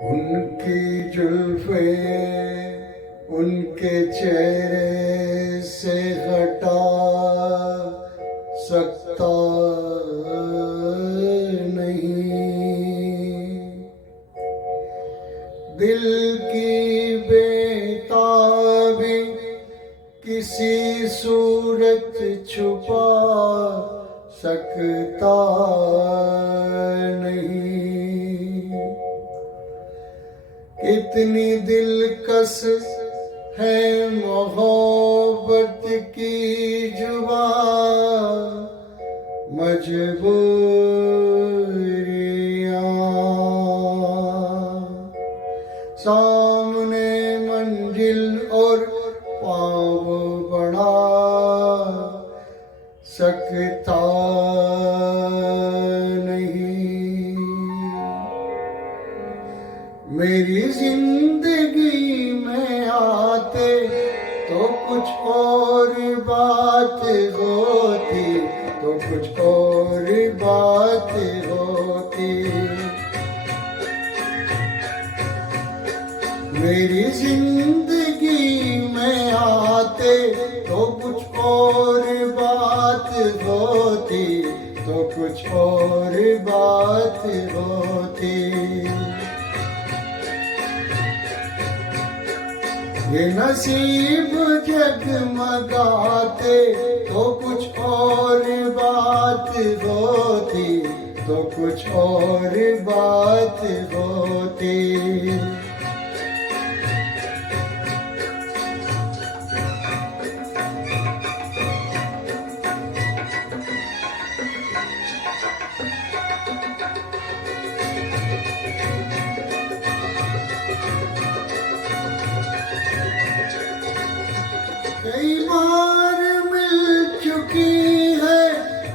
उनकी जुल्फे उनके चेहरे से हटा सकता नहीं। दिल की बेताबी किसी सूरत छुपा सकता नहीं। कितनी दिलकश है मोहब्बत की जुबान, मजबूरियां सामने मंजिल और पाँव बढ़ा सकता नहीं। मेरी जिंदगी में आते तो कुछ और बात होती, तो कुछ और बात होती। मेरी जिंदगी में आते तो कुछ और बात होती, तो कुछ और बात होती। ये नसीब जगमगाते तो कुछ और बात होती, तो कुछ और बात होती। कई बार मिल चुकी है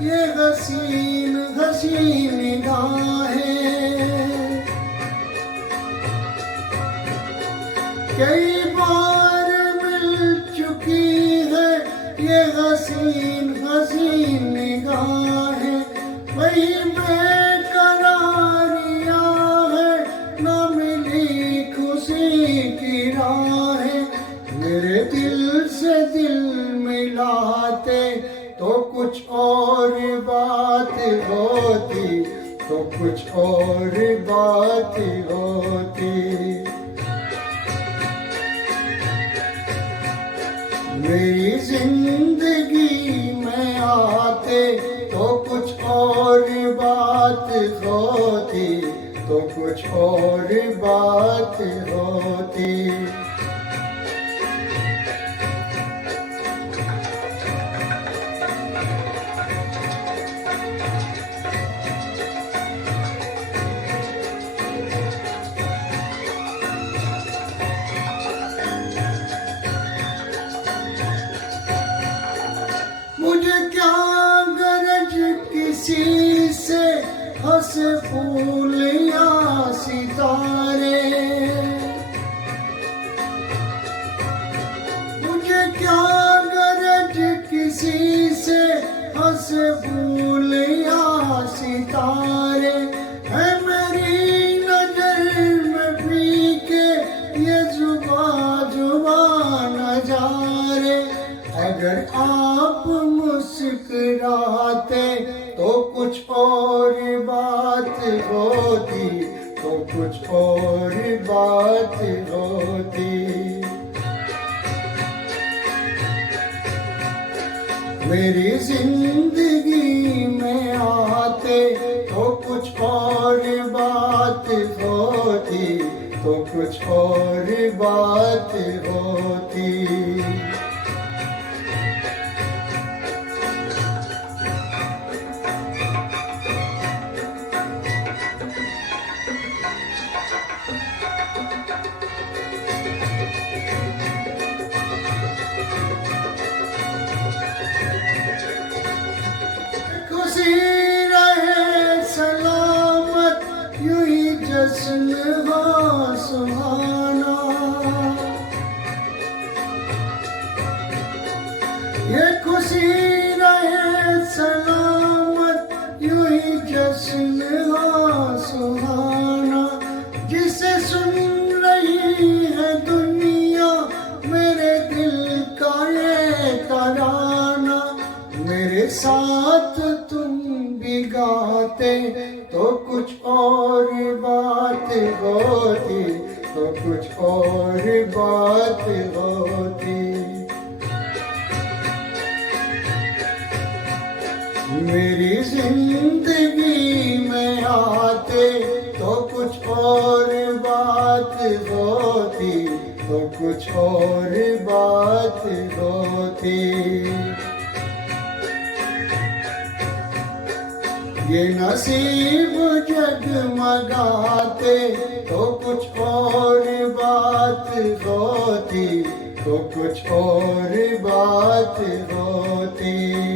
ये हसीन हसीन निगाहें। कई बार मिल चुकी है ये हसीन हसीन निगाहें। वही बेकरारियां है, न मिली खुशी की राहें। मेरे दिल से दिल मिलाते तो कुछ और बात होती, तो कुछ और बात होती। मेरी जिंदगी में आते तो कुछ और बात होती, तो कुछ और बात होती। मुझे क्या गरज किसी से हंसे फूल या सितारे। मुझे क्या गरज किसी से हंसे फूल या सितारे। है मेरी नजर में फीके ये जुबा जुबा नजारे। अगर आप मुस्कुराते तो कुछ और बात होती, तो कुछ और बात होती। मेरी जिंदगी में आते तो कुछ और बात होती, तो कुछ और बात होती। खुशी रहे सलामत यूं ही जश्न हो सुहाना। ये खुशी रहे सलामत यूं ही जश्न हो सुहाना। जिसे साथ तुम भी गाते तो कुछ और बात होती, तो कुछ और बात होती। मेरी जिंदगी में आते तो कुछ और बात होती, तो कुछ और बात होती। ये नसीब जगमगाते तो कुछ और बात होती, तो कुछ और बात होती।